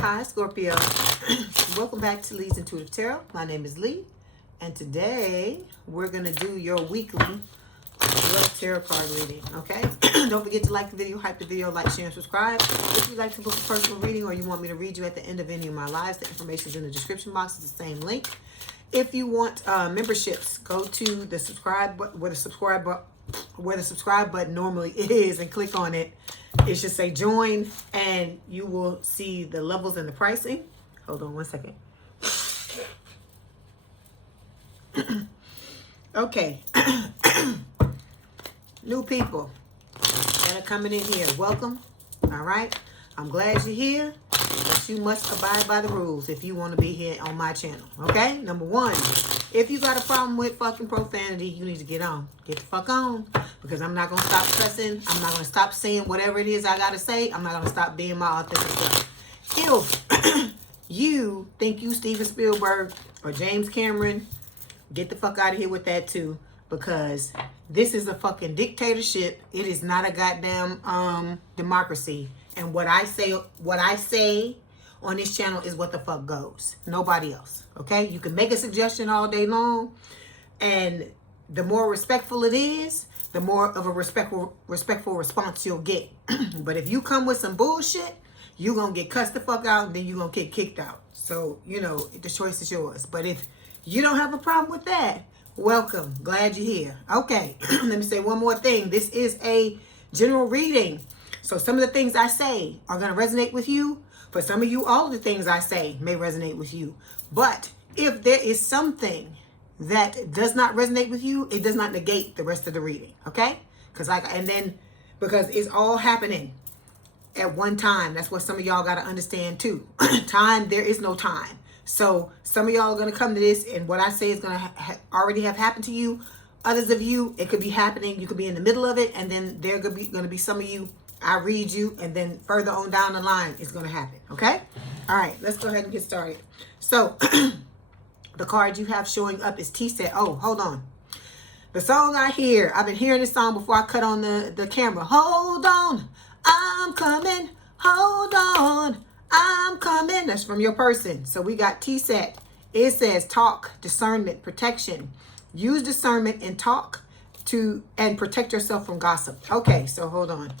Hi, Scorpio. Welcome back to Leigh's Intuitive Tarot. My name is Leigh, and today we're going to do your weekly love tarot card reading, okay? Don't forget to like the video, hype the video, like, share, and subscribe. If you'd like to book a personal reading or you want me to read you at the end of any of my lives, the information is in the description box. It's the same link. If you want memberships, go to the subscribe button, where the subscribe button normally is, and click on it. It should say join, and you will see the levels and the pricing. Hold on one second. Okay. New people that are coming in here, welcome. All right. I'm glad you're here, but you must abide by the rules if you want to be here on my channel. Okay. Number one, if you got a problem with fucking profanity, you need to get on. Get the fuck on. Because I'm not going to stop stressing. I'm not going to stop saying whatever it is I got to say. I'm not going to stop being my authentic self. If you think you Steven Spielberg or James Cameron, get the fuck out of here with that too. Because this is a fucking dictatorship. It is not a goddamn democracy. And what I say on this channel is what the fuck goes. Nobody else. Okay? You can make a suggestion all day long, and the more respectful it is, the more of a respectful response you'll get. But if you come with some bullshit, you're going to get cussed the fuck out, and then you're going to get kicked out. So, you know, the choice is yours. But if you don't have a problem with that, welcome. Glad you're here. Okay. Let me say one more thing. This is a general reading. So some of the things I say are going to resonate with you. For some of you, all of the things I say may resonate with you. But if there is something that does not resonate with you, it does not negate the rest of the reading. Okay? Because it's all happening at one time. That's what some of y'all got to understand too. Time, there is no time. So some of y'all are going to come to this, and what I say is going to already have happened to you. Others of you, it could be happening. You could be in the middle of it, and then there going to be some of you, I read you, and then further on down the line, it's going to happen. Okay? All right, let's go ahead and get started. So the card you have showing up is T-Set. Oh, hold on. The song I hear, I've been hearing this song before I cut on the camera. Hold on, I'm coming. Hold on, I'm coming. That's from your person. So we got T-Set. It says talk, discernment, protection. Use discernment and talk and protect yourself from gossip. Okay, so hold on.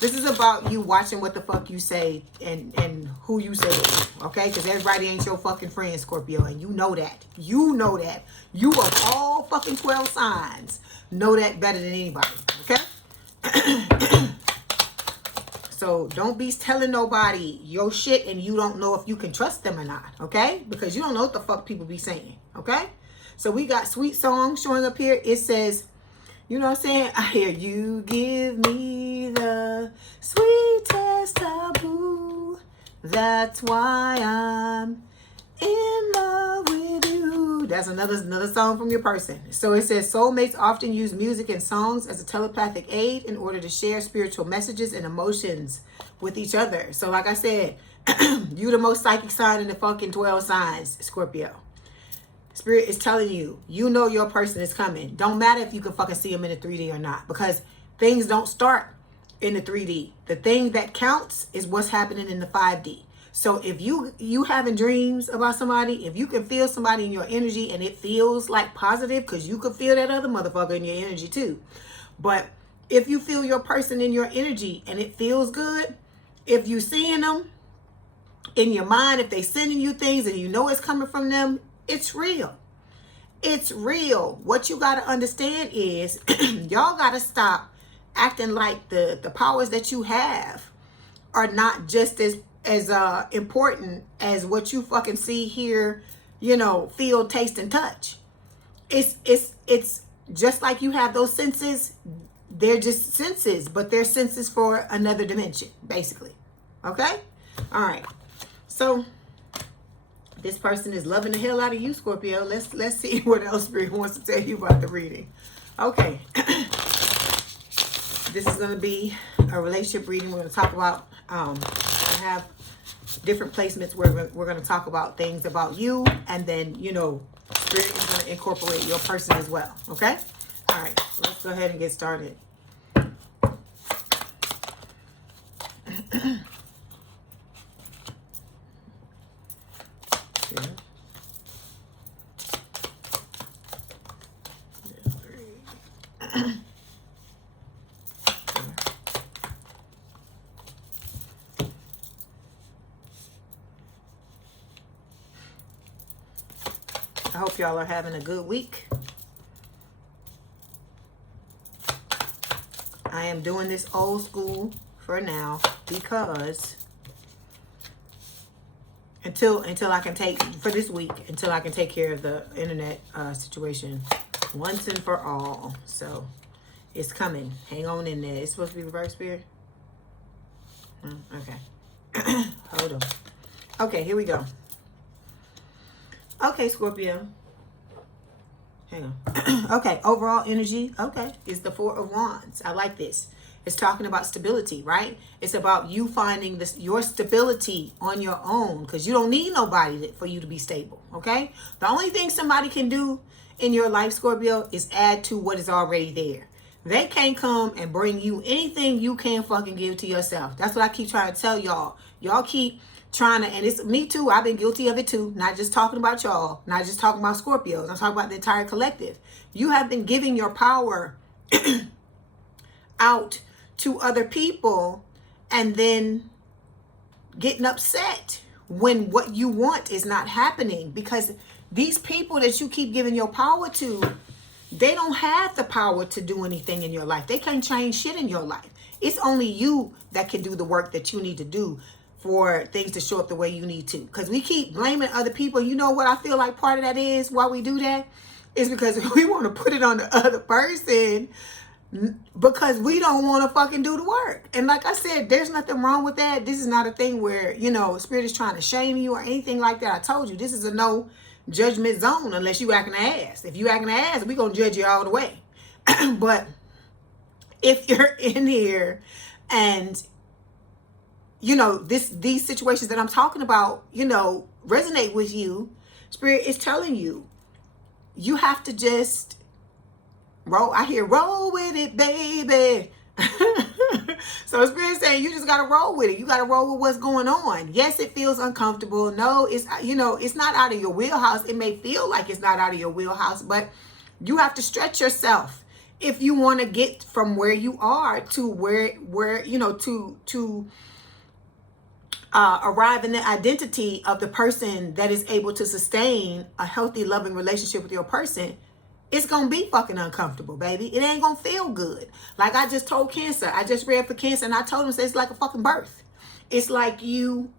This is about you watching what the fuck you say and who you say it to, okay? Because everybody ain't your fucking friend, Scorpio, and you know that. You know that. You of all fucking 12 signs know that better than anybody, okay? So don't be telling nobody your shit and you don't know if you can trust them or not, okay? Because you don't know what the fuck people be saying, okay? So we got Sweet Song showing up here. It says, you know what I'm saying? I hear you give me the sweetest taboo. That's why I'm in love with you. That's another song from your person. So it says soulmates often use music and songs as a telepathic aid in order to share spiritual messages and emotions with each other. So like I said, you the most psychic sign in the fucking 12 signs, Scorpio. Spirit is telling you, you know your person is coming. Don't matter if you can fucking see them in the 3D or not, because things don't start in the 3D. The thing that counts is what's happening in the 5D. So if you having dreams about somebody, if you can feel somebody in your energy and it feels like positive, because you could feel that other motherfucker in your energy too. But if you feel your person in your energy and it feels good, if you seeing them in your mind, if they sending you things and you know it's coming from them, it's real. It's real. What you got to understand is y'all got to stop acting like the powers that you have are not just as important as what you fucking see, hear, you know, feel, taste, and touch. It's just like you have those senses. They're just senses, but they're senses for another dimension, basically. Okay? All right. So this person is loving the hell out of you, Scorpio. Let's see what else Spirit wants to tell you about the reading. Okay. This is going to be a relationship reading. We're going to talk about, I have different placements where we're going to talk about things about you. And then, you know, Spirit is going to incorporate your person as well. Okay? All right. Let's go ahead and get started. hope y'all are having a good week. I am doing this old school for now because until I can take, for this week, until I can take care of the internet situation once and for all. So it's coming. Hang on in there. It's supposed to be reverse, Spirit? Okay. Hold on. Okay, here we go. Okay, Scorpio. Hang on. Okay, overall energy, okay, is the Four of Wands. I like this. It's talking about stability, right? It's about you finding this, your stability on your own, because you don't need nobody for you to be stable, okay? The only thing somebody can do in your life, Scorpio, is add to what is already there. They can't come and bring you anything you can't fucking give to yourself. That's what I keep trying to tell y'all. Y'all keep trying to, and it's me too, I've been guilty of it too, not just talking about y'all, not just talking about Scorpios, I'm talking about the entire collective. You have been giving your power out to other people and then getting upset when what you want is not happening, because these people that you keep giving your power to, they don't have the power to do anything in your life. They can't change shit in your life. It's only you that can do the work that you need to do for things to show up the way you need to. Because we keep blaming other people. You know what I feel like part of that is, why we do that? Is because we want to put it on the other person because we don't want to fucking do the work. And like I said, there's nothing wrong with that. This is not a thing where, you know, Spirit is trying to shame you or anything like that. I told you, this is a no judgment zone unless you acting an ass. If you acting an ass, we gonna judge you all the way. But if you're in here and you know, these situations that I'm talking about, you know, resonate with you, Spirit is telling you, you have to just roll. I hear roll with it, baby. So Spirit is saying you just got to roll with it. You got to roll with what's going on. Yes, it feels uncomfortable. No, it's, you know, it's not out of your wheelhouse. It may feel like it's not out of your wheelhouse, but you have to stretch yourself if you want to get from where you are to where you know, to arrive in the identity of the person that is able to sustain a healthy, loving relationship with your person. It's going to be fucking uncomfortable, baby. It ain't going to feel good. Like I just told Cancer. I just read for Cancer and I told him, it's like a fucking birth. It's like you,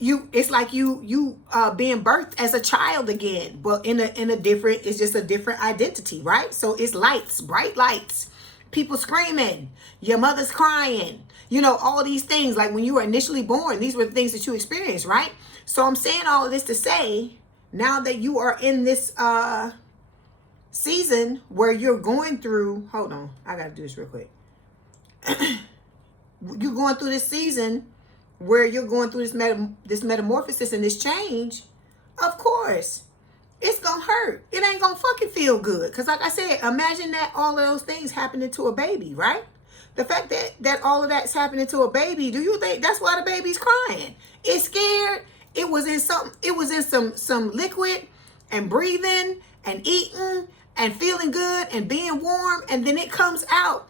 it's like you being birthed as a child again, but in a different, it's just a different identity, right? So it's lights, bright lights, people screaming, your mother's crying, you know, all these things. Like when you were initially born, these were the things that you experienced, right? So I'm saying all of this to say, now that you are in this season where you're going through, hold on, I got to do this real quick. You're going through this season where you're going through this metamorphosis and this change. Of course, it's going to hurt. It ain't going to fucking feel good. Because like I said, imagine that all of those things happening to a baby, right? The fact that all of that's happening to a baby, do you think that's why the baby's crying? It's scared. It was in some liquid and breathing and eating and feeling good and being warm, and then it comes out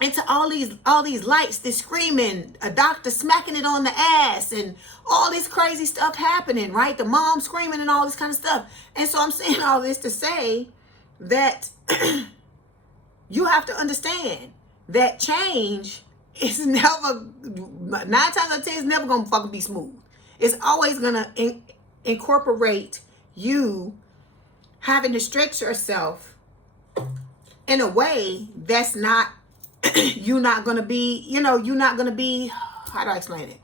into all these lights, this screaming, a doctor smacking it on the ass, and all this crazy stuff happening, right? The mom screaming and all this kind of stuff. And so I'm saying all this to say that you have to understand that change is never, 9 times out of 10, it's never gonna fucking be smooth. It's always going to incorporate you having to stretch yourself in a way that's not, you're not going to be, you know, you're not going to be, how do I explain it?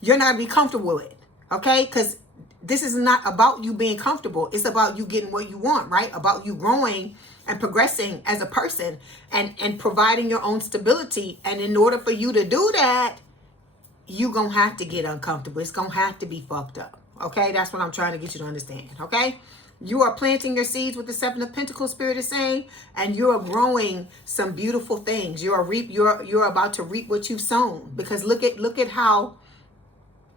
You're not going to be comfortable with it, okay? Because this is not about you being comfortable. It's about you getting what you want, right? About you growing and progressing as a person and providing your own stability. And in order for you to do that, you're going to have to get uncomfortable. It's going to have to be fucked up. Okay? That's what I'm trying to get you to understand. Okay? You are planting your seeds with the Seven of Pentacles, Spirit is saying, and you're growing some beautiful things. You're about to reap what you've sown, because look at how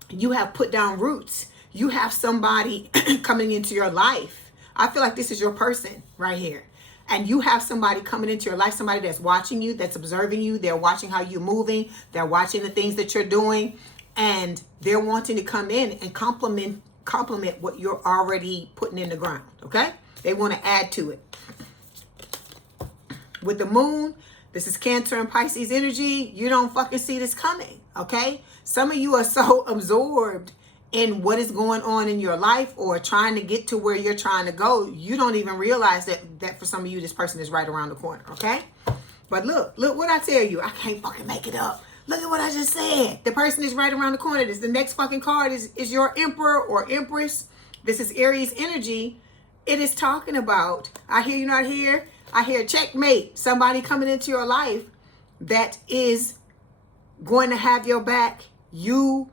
you have put down roots. You have somebody coming into your life. I feel like this is your person right here. And you have somebody coming into your life, somebody that's watching you, that's observing you. They're watching how you're moving. They're watching the things that you're doing. And they're wanting to come in and compliment complement what you're already putting in the ground, okay? They want to add to it. With the moon, this is Cancer and Pisces energy. You don't fucking see this coming, okay? Some of you are so absorbed in what is going on in your life or trying to get to where you're trying to go, you don't even realize that for some of you, this person is right around the corner, okay? But look what I tell you. I can't fucking make it up. Look at what I just said. The person is right around the corner. This the next fucking card is your Emperor or Empress. This is Aries energy. It is talking about, I hear you not here. I hear checkmate. Somebody coming into your life that is going to have your back. You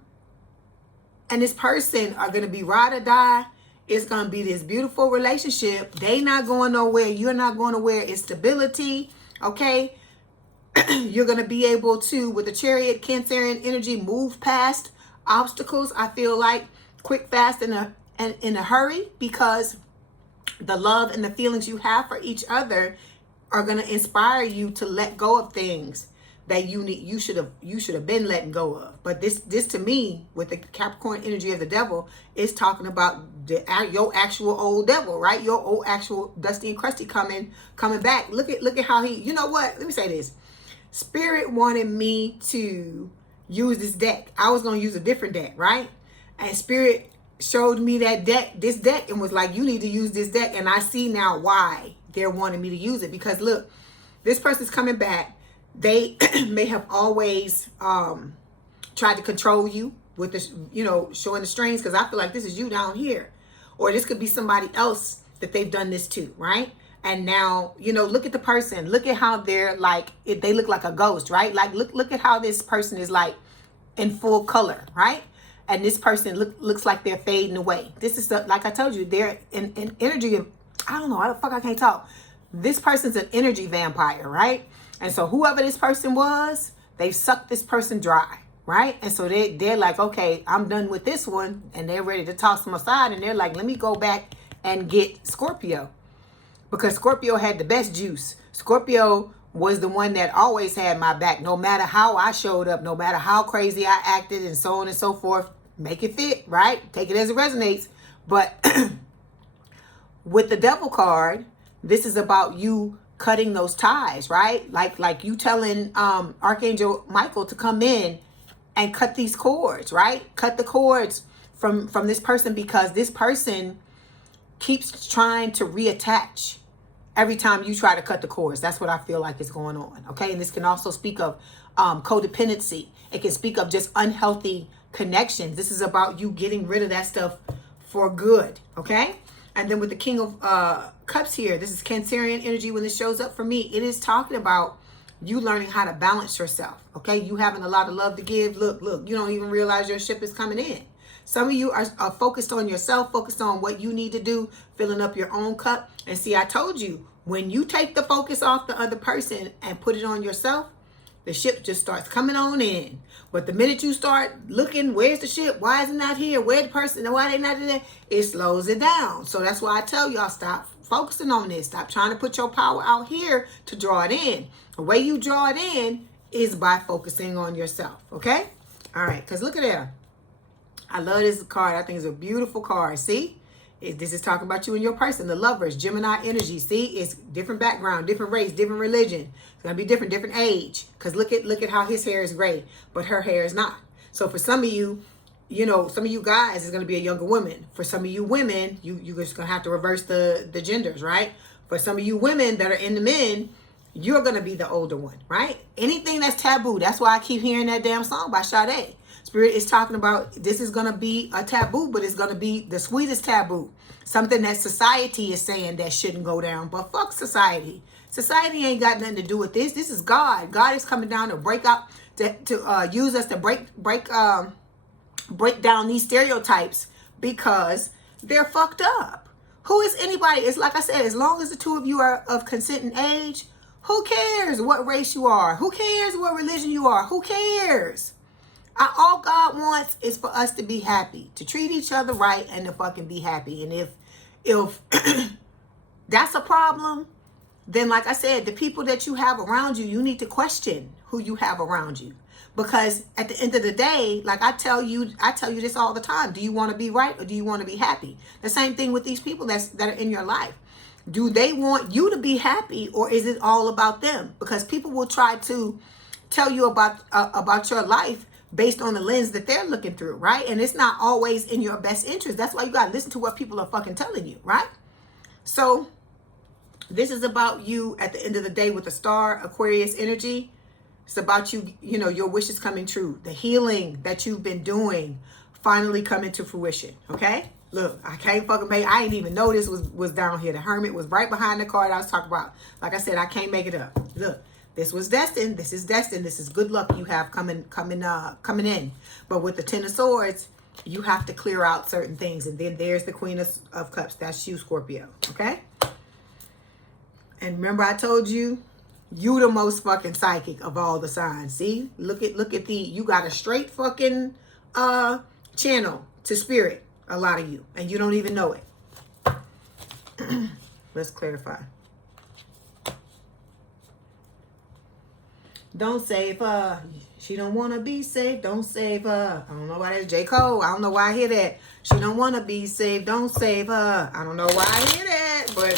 and this person are going to be ride or die. It's going to be this beautiful relationship. They not going nowhere. You're not going nowhere. It's stability. Okay. You're going to be able to, with the Chariot, Cancerian energy, move past obstacles. I feel like quick, fast, in a hurry, because the love and the feelings you have for each other are going to inspire you to let go of things that you should have been letting go of. But this to me, with the Capricorn energy of the devil, is talking about your actual old devil, right? Your old actual dusty and crusty coming back. Look at how he, you know what? Let me say this. Spirit wanted me to use this deck. I was going to use a different deck, right? And Spirit showed me this deck, and was like, you need to use this deck. And I see now why they're wanting me to use it. Because look, this person's coming back. They may have always tried to control you with this, showing the strings, because I feel like this is you down here. Or this could be somebody else that they've done this to, right? And now, look at the person. Look at how they're like, they look like a ghost, right? Like, look at how this person is like in full color, right? And this person looks like they're fading away. This is, like I told you, they're in energy of, I don't know, I can't talk. This person's an energy vampire, right? And so whoever this person was, they've sucked this person dry, right? And so they're like, okay, I'm done with this one. And they're ready to toss them aside. And they're like, let me go back and get Scorpio. Because Scorpio had the best juice. Scorpio was the one that always had my back, no matter how I showed up, no matter how crazy I acted, and so on and so forth. Make it fit, right? Take it as it resonates. But with the devil card, this is about you cutting those ties, right? Like you telling Archangel Michael to come in and cut these cords, right? Cut the cords from this person, because this person keeps trying to reattach every time you try to cut the cords. That's what I feel like is going on, okay? And this can also speak of codependency. It can speak of just unhealthy connections. This is about you getting rid of that stuff for good, okay? And then with the King of Cups here, this is Cancerian energy. When this shows up for me, it is talking about you learning how to balance yourself, okay? You having a lot of love to give. Look, you don't even realize your ship is coming in. Some of you are focused on yourself, focused on what you need to do, filling up your own cup. And see, I told you, when you take the focus off the other person and put it on yourself, the ship just starts coming on in. But the minute you start looking, where's the ship? Why is it not here? Where's the person? Why they not there? It slows it down. So that's why I tell y'all, stop focusing on this. Stop trying to put your power out here to draw it in. The way you draw it in is by focusing on yourself, okay? All right, because look at there. I love this card. I think it's a beautiful card. See? This is talking about you and your person, the lovers, Gemini energy. See? It's different background, different race, different religion. It's going to be different age. Because look at how his hair is gray, but her hair is not. So for some of you, some of you guys, is going to be a younger woman. For some of you women, you're just going to have to reverse the genders, right? For some of you women that are in the men, you're going to be the older one, right? Anything that's taboo. That's why I keep hearing that damn song by Sade. Spirit is talking about this is going to be a taboo, but it's going to be the sweetest taboo. Something that society is saying that shouldn't go down. But fuck society. Society ain't got nothing to do with this. This is God. God is coming down to break out, to use us to break down these stereotypes, because they're fucked up. Who is anybody? It's like I said, as long as the two of you are of consenting age, who cares what race you are? Who cares what religion you are? Who cares? All God wants is for us to be happy, to treat each other right, and to fucking be happy. And if that's a problem, then like I said, the people that you have around you, you need to question who you have around you. Because at the end of the day, like I tell you this all the time. Do you want to be right or do you want to be happy? The same thing with these people that are in your life. Do they want you to be happy, or is it all about them? Because people will try to tell you about your life based on the lens that they're looking through, right? And it's not always in your best interest. That's why you got to listen to what people are fucking telling you, right? So this is about you at the end of the day with the star Aquarius energy. It's about you, you know, your wishes coming true. The healing that you've been doing finally coming to fruition, okay? Look, I can't fucking make, I didn't even know this was down here. The Hermit was right behind the card I was talking about. Like I said, I can't make it up. Look, this was destined. This is destined. This is good luck you have coming in. But with the Ten of Swords, you have to clear out certain things. And then there's the Queen of Cups. That's you, Scorpio, okay? And remember I told you, you the most fucking psychic of all the signs. See? Look at you got a straight fucking channel to spirit, a lot of you, and you don't even know it. Let's clarify. Don't save her. She don't want to be saved. Don't save her. I don't know why that's J. Cole. I don't know why I hear that. She don't want to be saved. Don't save her. I don't know why I hear that, but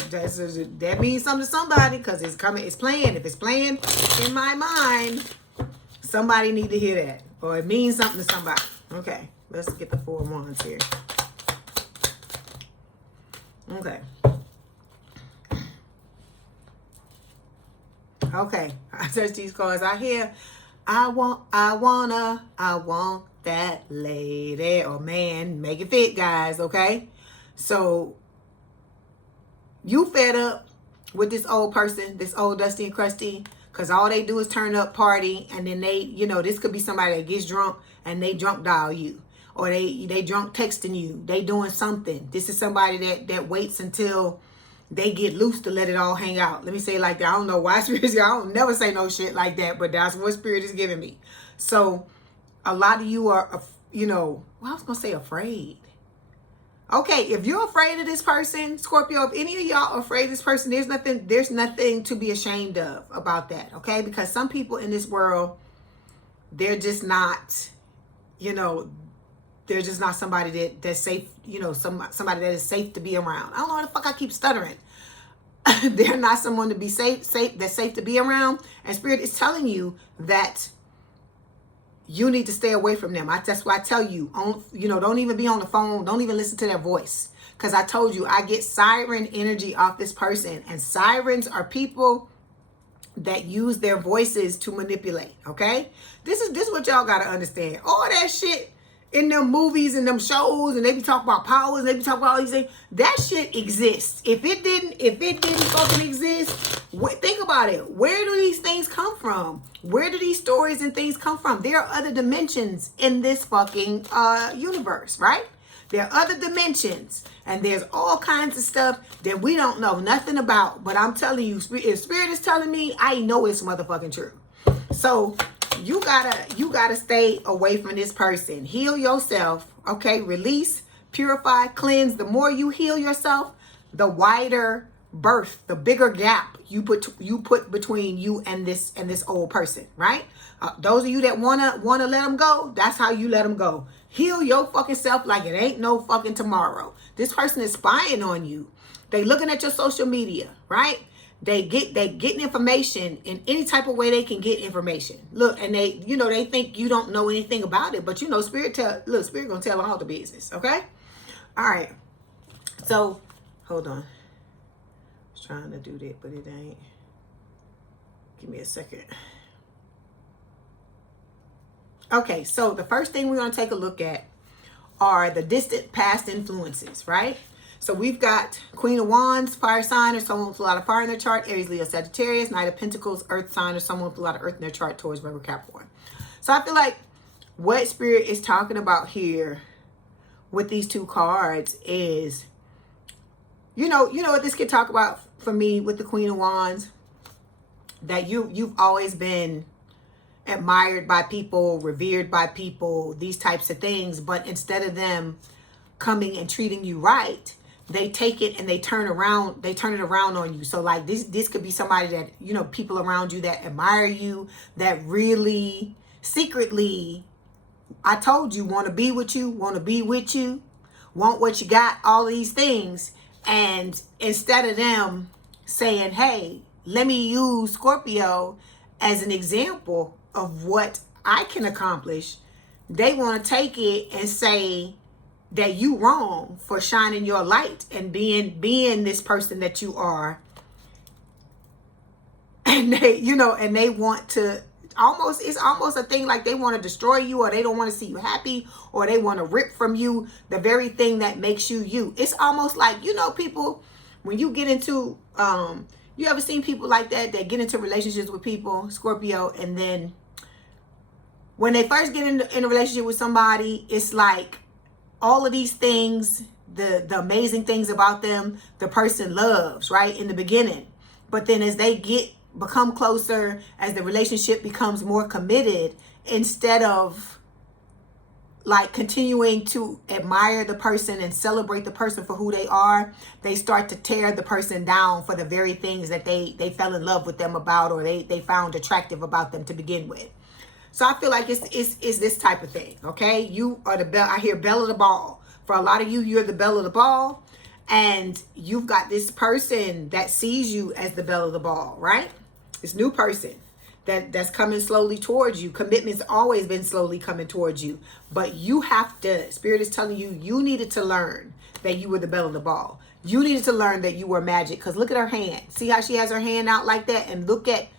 that means something to somebody because it's coming. It's playing. If it's playing in my mind, somebody need to hear that, or it means something to somebody. Okay, let's get the Four of Wands here. Okay. Okay, I search these cards. I hear, I want that lady or man. Make it fit, guys, okay? So, you fed up with this old person, this old dusty and crusty, because all they do is turn up, party, and then they, you know, this could be somebody that gets drunk and they drunk dial you. Or they drunk texting you. They doing something. This is somebody that waits until they get loose to let it all hang out. Let me say it like that. I don't know why Spirit is, I don't never say no shit like that, but that's what Spirit is giving me. So a lot of you are, you know, well, I was going to say afraid. Okay, if you're afraid of this person, Scorpio, if any of y'all are afraid of this person, there's nothing to be ashamed of about that, okay? Because some people in this world, they're just not, you know, they're just not somebody that's safe, you know, somebody that is safe to be around. I don't know why the fuck I keep stuttering. They're not someone to be safe, that's safe to be around. And Spirit is telling you that you need to stay away from them. That's why I tell you, you know, don't even be on the phone. Don't even listen to their voice. Because I told you, I get siren energy off this person. And sirens are people that use their voices to manipulate, okay? This is what y'all got to understand. All that shit in them movies and them shows, and they be talking about powers, and they be talking about all these things. That shit exists. If it didn't fucking exist, think about it. Where do these things come from? Where do these stories and things come from? There are other dimensions in this fucking universe, right? There are other dimensions, and there's all kinds of stuff that we don't know nothing about. But I'm telling you, if Spirit is telling me, I know it's motherfucking true. So you gotta stay away from this person. Heal yourself, okay? Release, purify, cleanse. The more you heal yourself, the wider berth, the bigger gap you put between you and this old person, right? Those of you that wanna let them go, that's how you let them go. Heal your fucking self like it ain't no fucking tomorrow. This person is spying on you. They looking at your social media, right? They getting information in any type of way they can get information. Look, and they, you know, they think you don't know anything about it, but you know, Spirit gonna tell all the business, okay? All right. So, hold on. I was trying to do that, but it ain't. Give me a second. Okay, so the first thing we're gonna take a look at are the distant past influences, right? So we've got Queen of Wands, fire sign, or someone with a lot of fire in their chart, Aries, Leo, Sagittarius. Knight of Pentacles, earth sign, or someone with a lot of earth in their chart, Taurus, Virgo, Capricorn. So I feel like what Spirit is talking about here with these two cards is, you know what this could talk about for me with the Queen of Wands? That you've always been admired by people, revered by people, these types of things, but instead of them coming and treating you right, they take it and they turn it around on you. So like this could be somebody that, you know, people around you that admire you, that really secretly, I told you, want to be with you, want what you got, all these things. And instead of them saying, hey, let me use Scorpio as an example of what I can accomplish, they want to take it and say that you wrong for shining your light and being this person that you are. And they, and they want to it's almost a thing like they want to destroy you, or they don't want to see you happy, or they want to rip from you the very thing that makes you you. It's almost like, people, when you get into, you ever seen people like that get into relationships with people, Scorpio, and then when they first get in a relationship with somebody, it's like all of these things, the amazing things about them, the person loves, right, in the beginning. But then as they become closer, as the relationship becomes more committed, instead of like continuing to admire the person and celebrate the person for who they are, they start to tear the person down for the very things that they fell in love with them about, or they found attractive about them to begin with. So I feel like it's this type of thing, okay? You are the bell. I hear bell of the ball. For a lot of you, you're the bell of the ball, and you've got this person that sees you as the bell of the ball, right? This new person that's coming slowly towards you. Commitment's always been slowly coming towards you, but you have to, Spirit is telling you, you needed to learn that you were the bell of the ball. You needed to learn that you were magic, because look at her hand. See how she has her hand out like that? And look at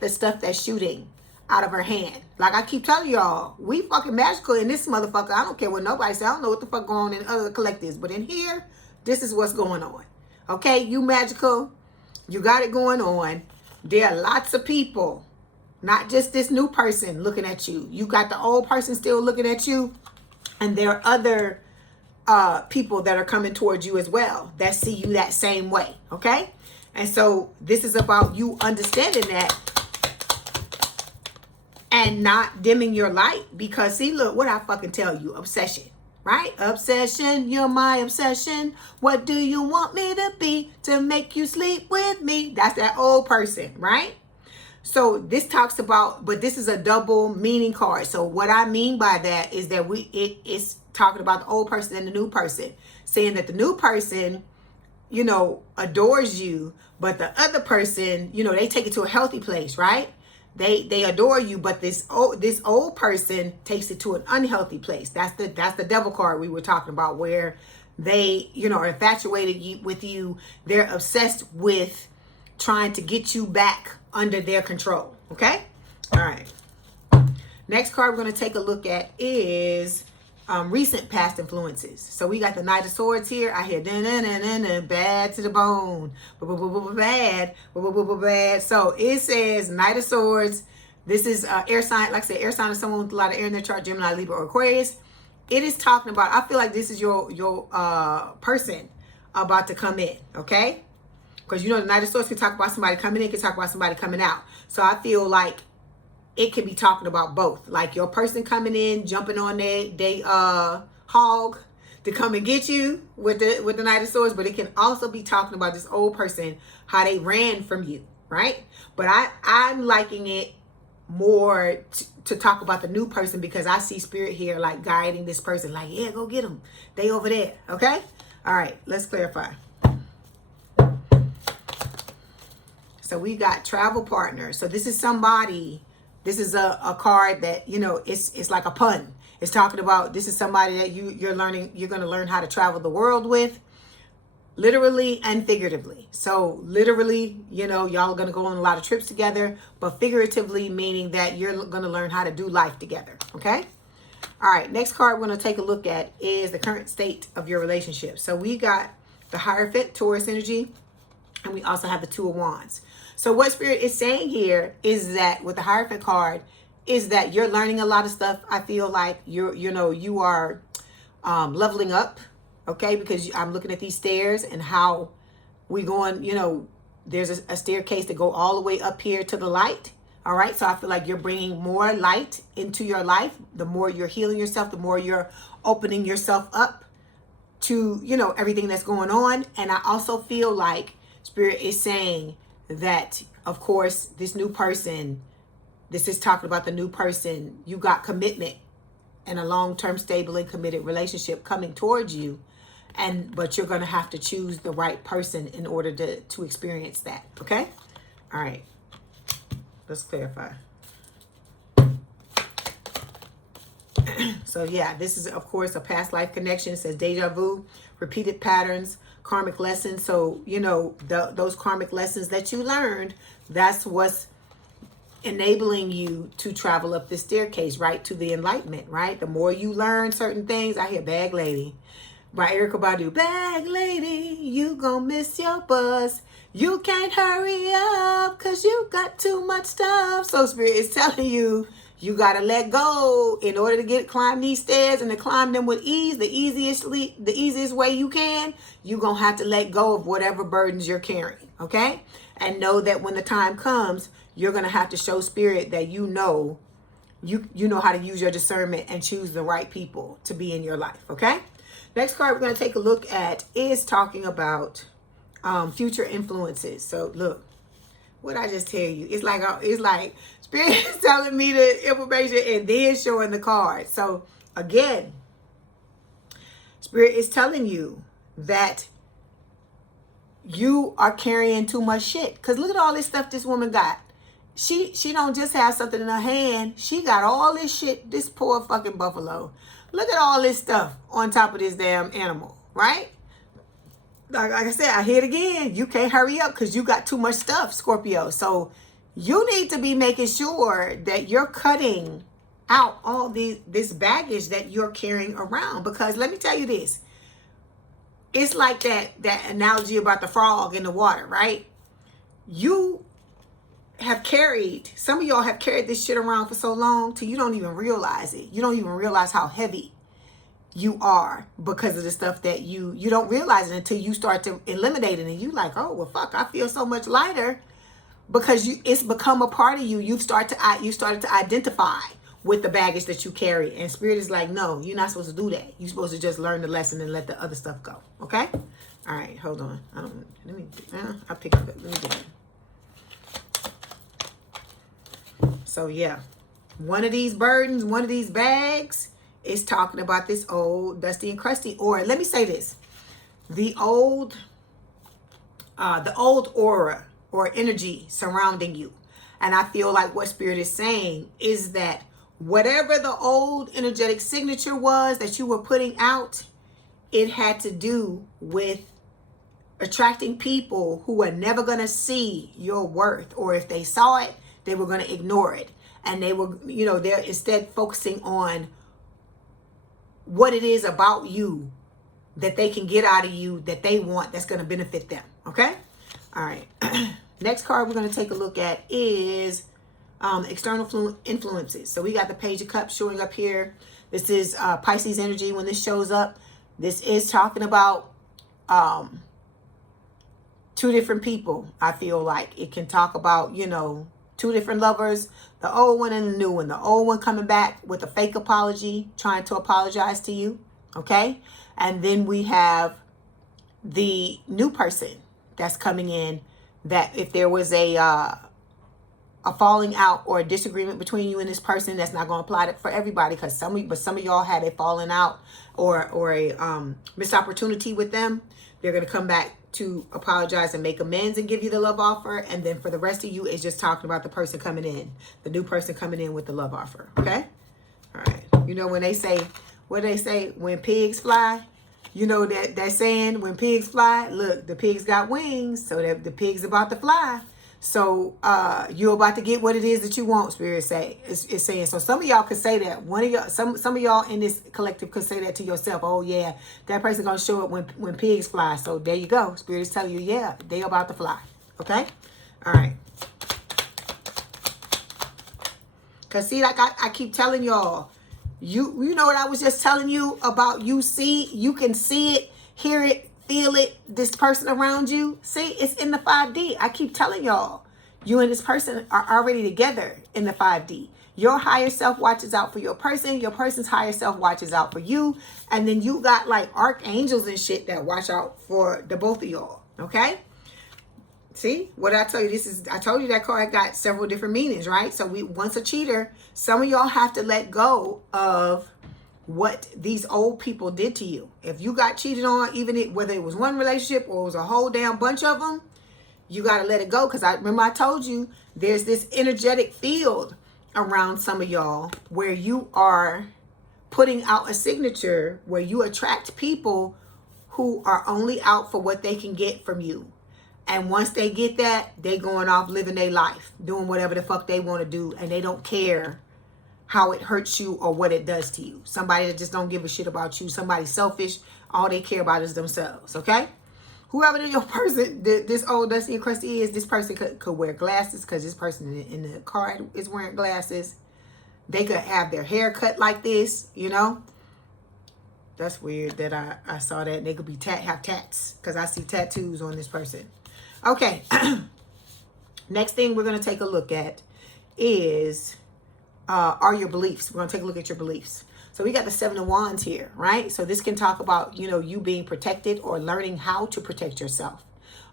the stuff that's shooting out of her hand. Like I keep telling y'all, we fucking magical in this motherfucker. I don't care what nobody says. I don't know what the fuck going on in other collectives, but in here, this is what's going on. Okay, you magical. You got it going on. There are lots of people, not just this new person looking at you. You got the old person still looking at you, and there are other people that are coming towards you as well that see you that same way. Okay, and so this is about you understanding that and not dimming your light, because see, look what I fucking tell you, obsession, right? Obsession, you're my obsession. What do you want me to be to make you sleep with me? That's that old person, right? So this talks about, but this is a double meaning card. So what I mean by that is that it's talking about the old person and the new person, saying that the new person, adores you, but the other person, they take it to a healthy place, right? They adore you, but this old person takes it to an unhealthy place. That's the devil card we were talking about, where they, are infatuated with you. They're obsessed with trying to get you back under their control. Okay? All right. Next card we're going to take a look at is recent past influences. So we got the Knight of Swords here. I hear bad to the bone, bad. So it says Knight of Swords. This is air sign. Like I said, air sign is someone with a lot of air in their chart: Gemini, Libra, or Aquarius. It is talking about, I feel like this is your person about to come in. Okay, because the Knight of Swords can talk about somebody coming in, can talk about somebody coming out. So I feel like it could be talking about both, like your person coming in, jumping on they hog to come and get you with the Knight of Swords, but it can also be talking about this old person, how they ran from you, right? But I'm liking it more to talk about the new person, because I see Spirit here like guiding this person, like, yeah, go get them, they over there. Okay, all right, let's clarify. So we got travel partner. So this is somebody. This is a card that, it's like a pun. It's talking about, this is somebody that you're going to learn how to travel the world with, literally and figuratively. So literally, y'all are going to go on a lot of trips together, but figuratively meaning that you're going to learn how to do life together. Okay. All right. Next card we're going to take a look at is the current state of your relationship. So we got the Hierophant, Taurus energy, and we also have the Two of Wands. So what Spirit is saying here is that with the Hierophant card is that you're learning a lot of stuff. I feel like you are leveling up, okay? Because I'm looking at these stairs and how we going, there's a staircase to go all the way up here to the light. All right. So I feel like you're bringing more light into your life. The more you're healing yourself, the more you're opening yourself up to, everything that's going on. And I also feel like Spirit is saying that, of course, this new person This is talking about the new person. You got commitment and a long-term, stable, and committed relationship coming towards you. But you're going to have to choose the right person in order to experience that. Okay? All right. Let's clarify. So yeah, this is of course a past life connection. It says deja vu, repeated patterns, karmic lessons. So, you know, those karmic lessons that you learned, that's what's enabling you to travel up the staircase, right, to the enlightenment, right? The more you learn certain things, I hear Bag Lady by Erykah Badu. Bag Lady, you gonna miss your bus. You can't hurry up because you got too much stuff. So Spirit is telling you, you got to let go in order to climb these stairs and to climb them with ease, the easiest way you can. You're going to have to let go of whatever burdens you're carrying, okay? And know that when the time comes, you're going to have to show Spirit that you know how to use your discernment and choose the right people to be in your life, okay? Next card we're going to take a look at is talking about future influences. So look, what I just tell you, it's like Spirit is telling me the information and then showing the card. So again, Spirit is telling you that you are carrying too much shit. Because look at all this stuff this woman got. She don't just have something in her hand. She got all this shit, this poor fucking buffalo. Look at all this stuff on top of this damn animal, right? Like I said, I hear it again. You can't hurry up because you got too much stuff, Scorpio. So you need to be making sure that you're cutting out all this baggage that you're carrying around. Because let me tell you this. It's like that analogy about the frog in the water, right? You have carried, some of y'all have carried this shit around for so long till you don't even realize it. You don't even realize how heavy you are because of the stuff that you don't realize it until you start to eliminate it. And you like, oh, well, fuck, I feel so much lighter because it's become a part of you. You started to identify with the baggage that you carry. And Spirit is like, no, you're not supposed to do that. You're supposed to just learn the lesson and let the other stuff go. Okay? All right, hold on. I'll pick it up. Let me get it. So yeah, one of these burdens, one of these bags is talking about this old dusty and crusty, or let me say this, the old aura or energy surrounding you. And I feel like what Spirit is saying is that whatever the old energetic signature was that you were putting out, it had to do with attracting people who were never going to see your worth, or if they saw it, they were going to ignore it. And they were, they're instead focusing on what it is about you that they can get out of you that they want that's going to benefit them. Okay? All right. Next card we're going to take a look at is external influences. So we got the Page of Cups showing up here. This is Pisces energy when this shows up. This is talking about two different people. I feel like it can talk about, two different lovers, the old one and the new one. The old one coming back with a fake apology, trying to apologize to you, okay? And then we have the new person that's coming in, that if there was a falling out or a disagreement between you and this person, that's not going to apply for everybody, because some of y'all had a falling out or a missed opportunity with them. They're going to come back to apologize and make amends and give you the love offer. And then for the rest of you, it's just talking about the person coming in, the new person coming in with the love offer. Okay? All right. When they say, what they say, when pigs fly, that saying, when pigs fly, look, the pigs got wings, so that the pig's about to fly. So you're about to get what it is that you want, Spirit is saying. So some of y'all could say that. One of y'all, some of y'all in this collective could say that to yourself. Oh yeah, that person gonna show up when pigs fly. So there you go. Spirit is telling you, yeah, they about to fly. Okay? All right. Cause see, like I keep telling y'all, you know what I was just telling you about. You can see it, hear it, feel it, this person around you. See, it's in the 5D. I keep telling y'all, you and this person are already together in the 5D. Your higher self watches out for your person. Your person's higher self watches out for you. And then you got like archangels and shit that watch out for the both of y'all. Okay? See, what I tell you, I told you that card got several different meanings, right? So once a cheater, some of y'all have to let go of what these old people did to you. If you got cheated on, whether it was one relationship or it was a whole damn bunch of them, you got to let it go. Because I remember I told you there's this energetic field around some of y'all where you are putting out a signature where you attract people who are only out for what they can get from you. And once they get that, they going off living their life, doing whatever the fuck they want to do, and they don't care how it hurts you or what it does to you. Somebody that just don't give a shit about you, somebody selfish, all they care about is themselves, okay? Whoever your person, this old dusty and crusty is, this person could wear glasses because this person in the card is wearing glasses. They could have their hair cut like this, you know? That's weird that I saw that. They could be have tats because I see tattoos on this person. Okay. Next thing we're going to take a look at is are your beliefs. We're going to take a look at your beliefs. So we got the 7 of Wands here, right? So this can talk about, you know, you being protected or learning how to protect yourself.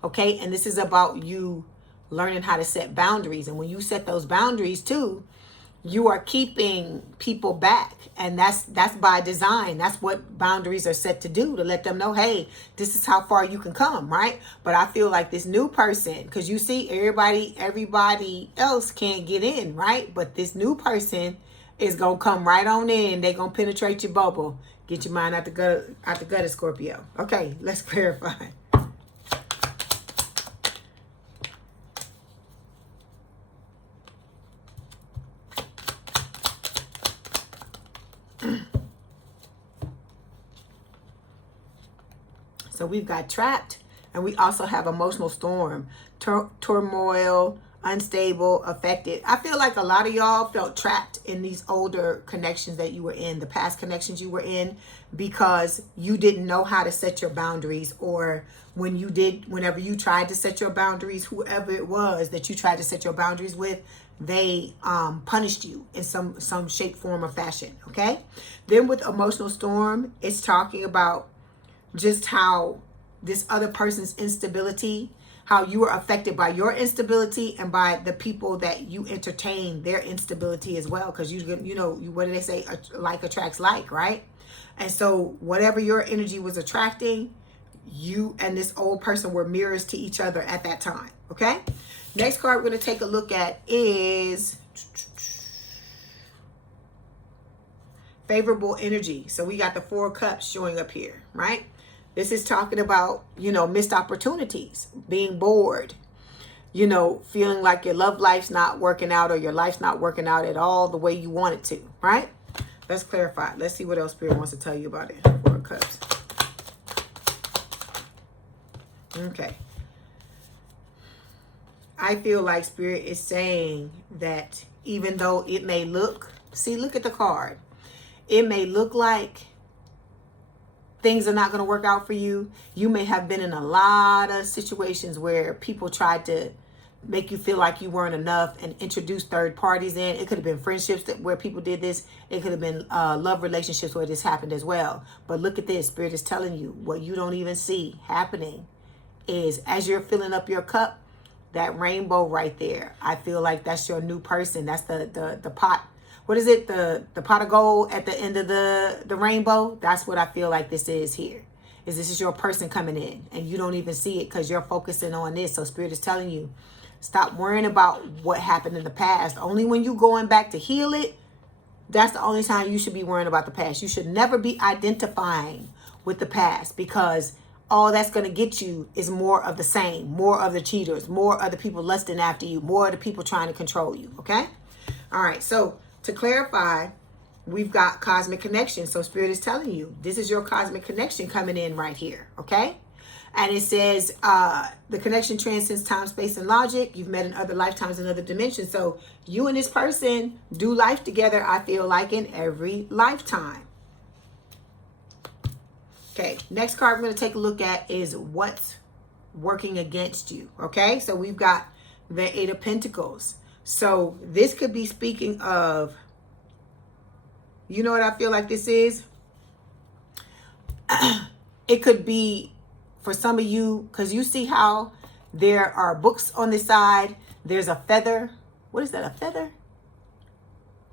Okay. And this is about you learning how to set boundaries. And when you set those boundaries too, you are keeping people back, and that's by design. That's what boundaries are set to do, to let them know, hey, this is how far you can come, right? But I feel like this new person, because you see everybody else can't get in, right? But this new person is gonna come right on in. They're gonna penetrate your bubble, get your mind out the gutter, Scorpio. Okay, let's clarify. So we've got trapped, and we also have emotional storm, turmoil, unstable, affected. I feel like a lot of y'all felt trapped in these older connections that you were in, the past connections you were in, because you didn't know how to set your boundaries, or whenever you tried to set your boundaries, whoever it was that you tried to set your boundaries with, they punished you in some shape, form, or fashion, okay? Then with emotional storm, it's talking about just how this other person's instability, how you are affected by your instability and by the people that you entertain their instability as well. Because you know, what do they say? Like attracts like, right? And so whatever your energy was attracting, you and this old person were mirrors to each other at that time, okay? Next card we're going to take a look at is favorable energy. So we got the 4 cups showing up here, right? This is talking about, you know, missed opportunities, being bored, you know, feeling like your love life's not working out, or your life's not working out at all the way you want it to, right? Let's clarify. Let's see what else Spirit wants to tell you about it. 4 cups. Okay. I feel like Spirit is saying that even though it may look, look at the card. It may look like things are not going to work out for you. You may have been in a lot of situations where people tried to make you feel like you weren't enough and introduce third parties in. It could have been friendships where people did this. It could have been love relationships where this happened as well. But look at this. Spirit is telling you what you don't even see happening is, as you're filling up your cup, that rainbow right there. I feel like that's your new person. That's the pot. What is it? The pot of gold at the end of the rainbow? That's what I feel like this is here. This is your person coming in, and you don't even see it because you're focusing on this. So Spirit is telling you, stop worrying about what happened in the past. Only when you going back to heal it, that's the only time you should be worrying about the past. You should never be identifying with the past, because all that's going to get you is more of the same, more of the cheaters, more of the people lusting after you, more of the people trying to control you, okay? All right, so to clarify, we've got cosmic connection. So Spirit is telling you, this is your cosmic connection coming in right here, okay? And it says the connection transcends time, space, and logic. You've met in other lifetimes and other dimensions. So you and this person do life together, I feel like, in every lifetime. Okay, next card we're going to take a look at is what's working against you, okay? So we've got the 8 of Pentacles. So this could be speaking of, you know what I feel like this is? It could be for some of you, because you see how There are books on this side. There's a feather. What is that, a feather?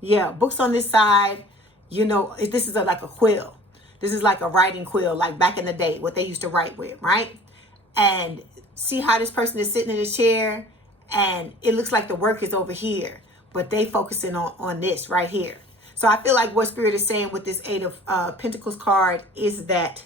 Yeah, books on this side. You know, this is like a quill. This is like a writing quill, like back in the day, what they used to write with, right? And see how this person is sitting in a chair, and it looks like the work is over here, but they focusing on this right here. So I feel like what Spirit is saying with this Eight of Pentacles card is that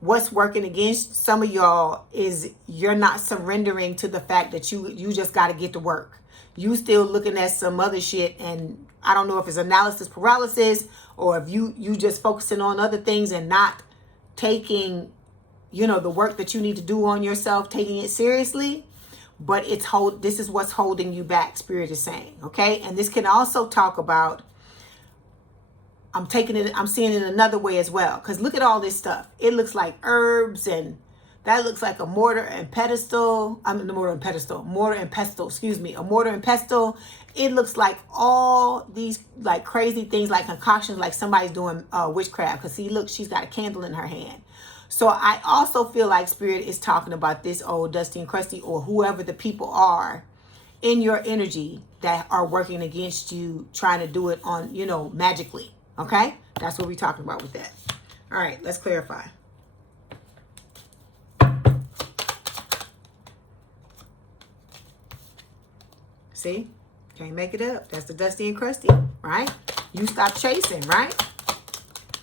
what's working against some of y'all is you're not surrendering to the fact that you just got to get to work. You still looking at some other shit, and I don't know if it's analysis paralysis or if you just focusing on other things and not taking, you know, the work that you need to do on yourself, taking it seriously. But this is what's holding you back, Spirit is saying, okay? And this can also talk about, I'm seeing it another way as well. Because look at all this stuff. It looks like herbs, and that looks like a mortar and pestle. A mortar and pestle. It looks like all these like crazy things, like concoctions, like somebody's doing witchcraft. Because see, look, she's got a candle in her hand. So I also feel like Spirit is talking about this old Dusty and Crusty, or whoever the people are in your energy that are working against you, trying to do it on, you know, magically. Okay? That's what we're talking about with that. All right, let's clarify. See? Can't make it up. That's the Dusty and Crusty, right? You stop chasing, right?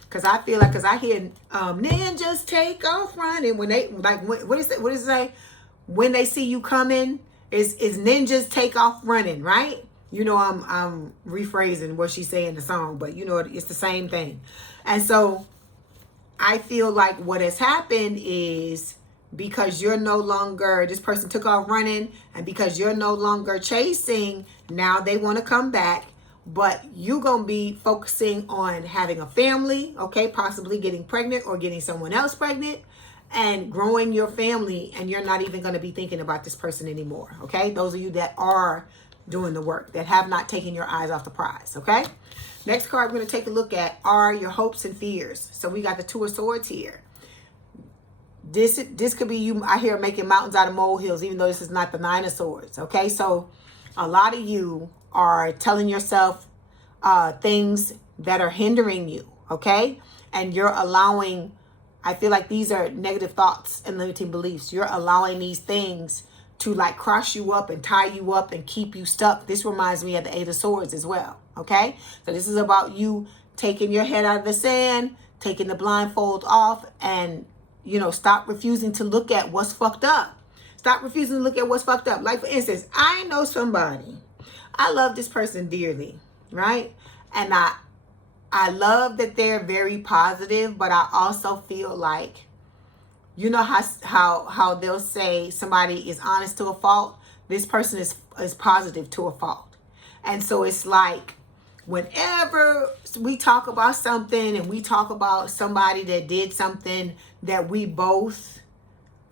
Because I feel like, because I hear ninjas take off running. When they, like, what is it say? When they see you coming, is ninjas take off running, right? You know, I'm rephrasing what she's saying in the song, but you know, it's the same thing. And so I feel like what has happened is, because you're no longer, this person took off running, and because you're no longer chasing, now they want to come back, but you're going to be focusing on having a family, okay, possibly getting pregnant or getting someone else pregnant and growing your family, and you're not even going to be thinking about this person anymore, okay? Those of you that are doing the work, that have not taken your eyes off the prize, okay? Next card we're going to take a look at are your hopes and fears. So we got the Two of Swords here. This could be you, I hear, making mountains out of molehills, even though this is not the Nine of Swords, okay? So a lot of you are telling yourself things that are hindering you, okay? And you're allowing, I feel like these are negative thoughts and limiting beliefs. You're allowing these things to like cross you up and tie you up and keep you stuck. This reminds me of the Eight of Swords as well, okay? So this is about you taking your head out of the sand, taking the blindfold off, and, you know, stop refusing to look at what's fucked up. Stop refusing to look at what's fucked up. Like, for instance, I know somebody, I love this person dearly, right? And I love that they're very positive, but I also feel like, you know how they'll say somebody is honest to a fault? This person is positive to a fault. And so it's like, whenever we talk about something and we talk about somebody that did something that we both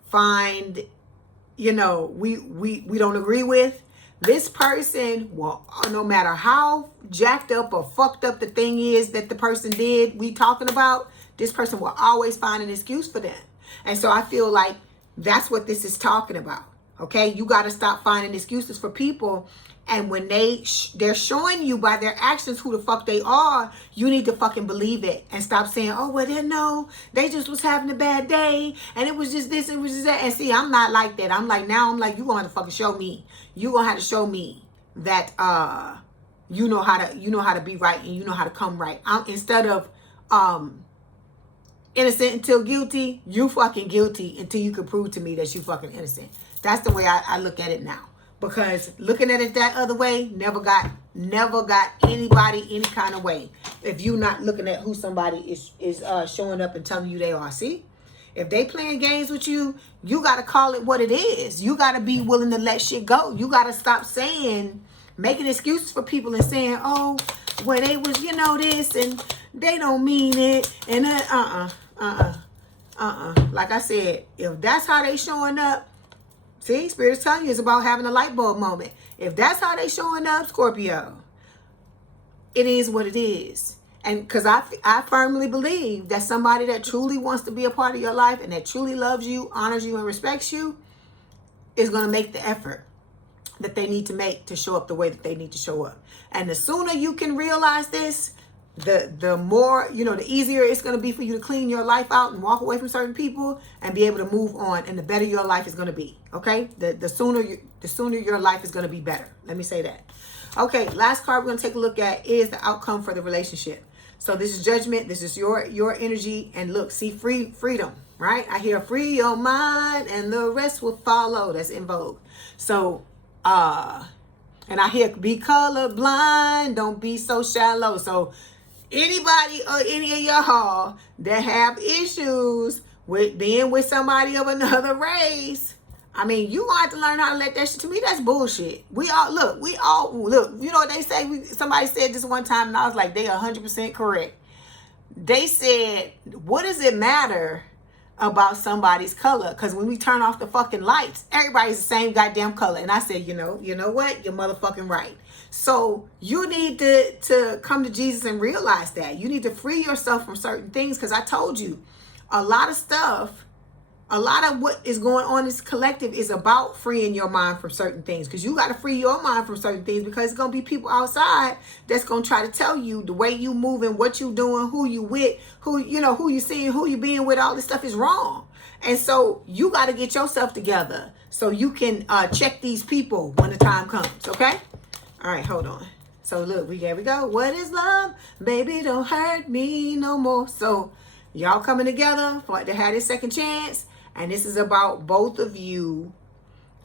find, you know, we don't agree with, this person will, no matter how jacked up or fucked up the thing is that the person did we talking about, this person will always find an excuse for them. And so I feel like that's what this is talking about, okay? You got to stop finding excuses for people. And when they're showing you by their actions who the fuck they are, you need to fucking believe it and stop saying, oh, well, they just was having a bad day and it was just this, it was just that. And see, I'm not like that. I'm like, you're going to have to fucking show me. You're going to have to show me that you know how to be right, and you know how to come right. Instead of innocent until guilty, you fucking guilty until you can prove to me that you fucking innocent. That's the way I look at it now. Because looking at it that other way never got anybody any kind of way. If you're not looking at who somebody is showing up and telling you they are. See? If they playing games with you, you got to call it what it is. You got to be willing to let shit go. You got to stop making excuses for people and saying, oh, well, they was, this, and they don't mean it. And like I said, if that's how they showing up, see, Spirit is telling you it's about having a light bulb moment. If that's how they showing up, Scorpio, it is what it is. And because I firmly believe that somebody that truly wants to be a part of your life and that truly loves you, honors you, and respects you, is going to make the effort that they need to make to show up the way that they need to show up. And the sooner you can realize this, the more, you know, the easier it's going to be for you to clean your life out and walk away from certain people and be able to move on, and the better your life is going to be. Okay, the sooner your life is going to be better. Let me say that. Okay, last card we're going to take a look at is the outcome for the relationship. So this is judgment. This is your energy. And look, see, freedom, right? I hear free your mind and the rest will follow. That's in vogue. So, and I hear be colorblind. Don't be so shallow. So anybody or any of y'all that have issues with being with somebody of another race, I mean, you gonna have to learn how to let that shit. To me, that's bullshit. We all look. You know what they say? Somebody said this one time, and I was like, they 100% correct. They said, what does it matter about somebody's color? Because when we turn off the fucking lights, everybody's the same goddamn color. And I said, you know what? You're motherfucking right. So you need to come to Jesus and realize that. You need to free yourself from certain things, because I told you, a lot of what is going on in this collective is about freeing your mind from certain things, because you got to free your mind from certain things, because it's going to be people outside that's going to try to tell you the way you moving, what you doing, who you with, who you seeing, who you being with, all this stuff is wrong. And so you got to get yourself together so you can check these people when the time comes. Okay. All right, hold on. So look, here we go. What is love? Baby, don't hurt me no more. So y'all coming together to have this second chance. And this is about both of you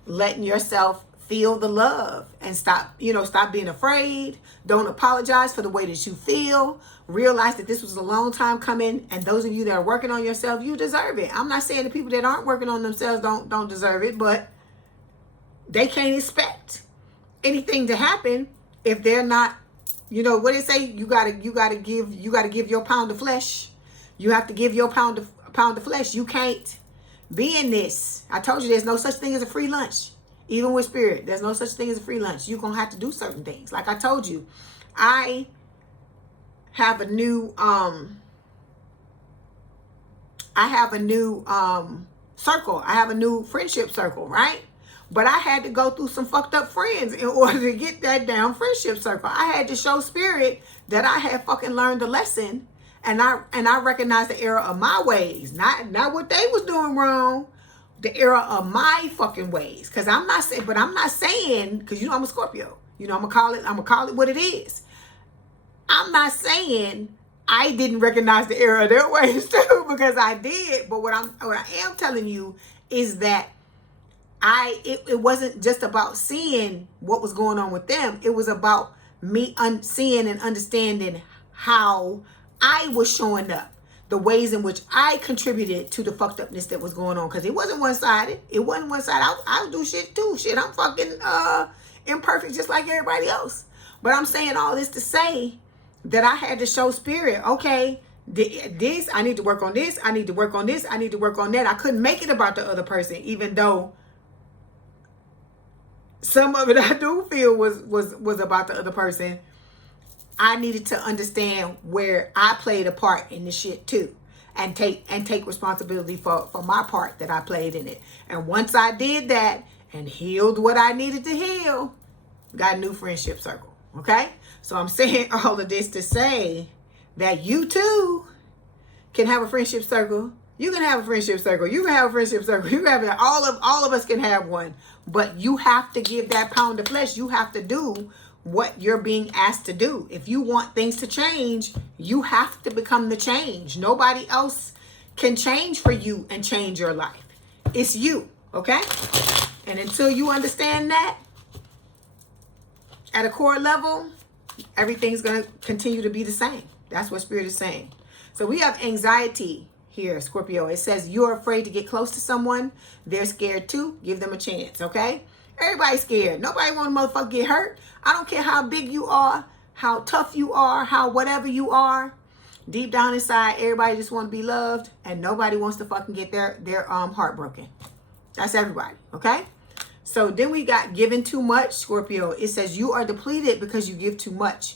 letting yourself feel the love and stop being afraid. Don't apologize for the way that you feel. Realize that this was a long time coming. And those of you that are working on yourself, you deserve it. I'm not saying the people that aren't working on themselves don't deserve it, but they can't expect anything to happen if they're not, what do they say? You gotta give your pound of flesh. You have to give your pound of flesh. You can't be in this. I told you there's no such thing as a free lunch. Even with spirit, there's no such thing as a free lunch. You're gonna have to do certain things. Like I told you, I have a new circle. I have a new friendship circle, right? But I had to go through some fucked up friends in order to get that damn friendship circle. I had to show spirit that I had fucking learned a lesson. And I recognize the error of my ways, not what they was doing wrong, the error of my fucking ways. Because I'm not saying, because I'm a Scorpio. I'm gonna call it what it is. I'm not saying I didn't recognize the error of their ways too, because I did. But what I am telling you is that it wasn't just about seeing what was going on with them. It was about me seeing and understanding how I was showing up, the ways in which I contributed to the fucked upness that was going on. Because it wasn't one-sided. It wasn't one-sided. I'll do shit too. Shit, I'm fucking imperfect just like everybody else. But I'm saying all this to say that I had to show spirit, okay, this, I need to work on this. I need to work on this. I need to work on that. I couldn't make it about the other person, even though some of it I do feel was about the other person. I needed to understand where I played a part in the shit too, and take responsibility for my part that I played in it. And once I did that and healed what I needed to heal, got a new friendship circle. Okay? So I'm saying all of this to say that you too can have a friendship circle. You can have a friendship circle. You can have a friendship circle. You can have it. All of us can have one. But you have to give that pound of flesh. You have to do what you're being asked to do. If you want things to change, you have to become the change. Nobody else can change for you and change your life. It's you, okay? And until you understand that at a core level, everything's going to continue to be the same. That's what Spirit is saying. So we have anxiety here, Scorpio. It says you're afraid to get close to someone. They're scared too. Give them a chance, okay? Everybody's scared. Nobody want a motherfucker get hurt. I don't care how big you are, how tough you are, how whatever you are. Deep down inside, everybody just want to be loved, and nobody wants to fucking get their heart broken. That's everybody, okay? So then we got giving too much, Scorpio. It says you are depleted because you give too much.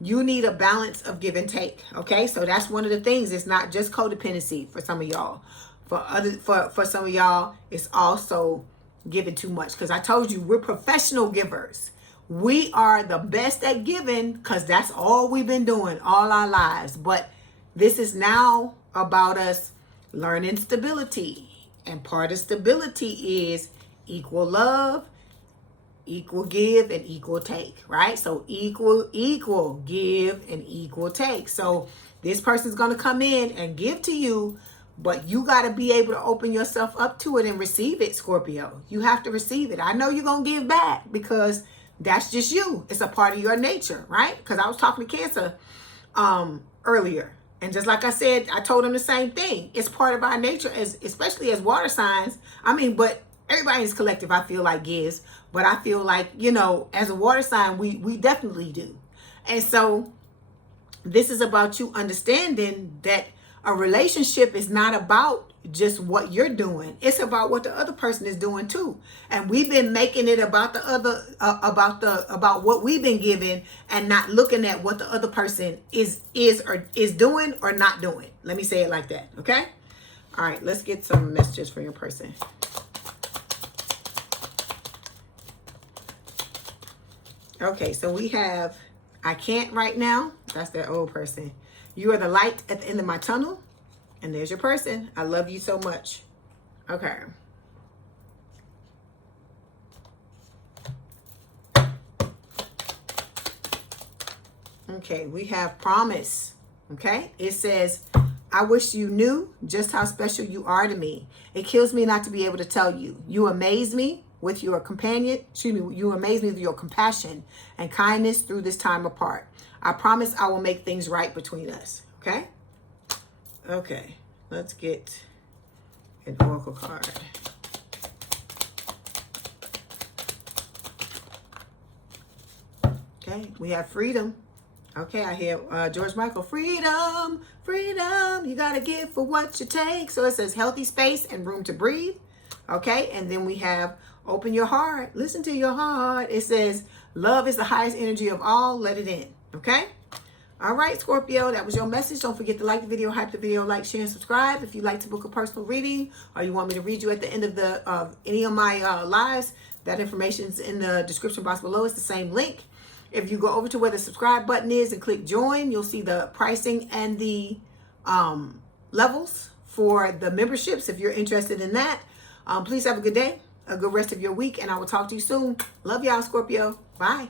You need a balance of give and take, okay? So that's one of the things. It's not just codependency for some of y'all. For some of y'all, it's also giving too much, because I told you we're professional givers. We are the best at giving because that's all we've been doing all our lives. But this is now about us learning stability. And part of stability is equal love, equal give, and equal take, right? So equal give and equal take. So this person's going to come in and give to you, but you got to be able to open yourself up to it and receive it, Scorpio. You have to receive it. I know you're going to give back because that's just you. It's a part of your nature, right? Because I was talking to Cancer earlier. And just like I said, I told him the same thing. It's part of our nature, especially as water signs. I mean, but everybody is collective, I feel like, gives. But I feel like, you know, as a water sign, we definitely do. And so this is about you understanding that a relationship is not about just what you're doing. It's about what the other person is doing too. And we've been making it about the other, about what we've been given, and not looking at what the other person is doing or not doing. Let me say it like that. Okay. All right. Let's get some messages for your person. Okay. So we have, I can't right now. That's that old person. You are the light at the end of my tunnel. And there's your person. I love you so much. Okay. Okay, we have promise. Okay, it says, I wish you knew just how special you are to me. It kills me not to be able to tell you. You amaze me with your you amaze me with your compassion and kindness through this time apart. I promise I will make things right between us. Okay? Okay, let's get an oracle card. Okay, we have freedom. Okay, I hear George Michael, freedom, freedom. You got to give for what you take. So it says healthy space and room to breathe. Okay, and then we have open your heart. Listen to your heart. It says love is the highest energy of all. Let it in. Okay. All right, Scorpio, that was your message. Don't forget to like the video, hype the video, like, share, and subscribe. If you'd like to book a personal reading or you want me to read you at the end of any of my lives, that information is in the description box below. It's the same link. If you go over to where the subscribe button is and click join, you'll see the pricing and the levels for the memberships if you're interested in that. Please have a good day, a good rest of your week, and I will talk to you soon. Love y'all, Scorpio. Bye.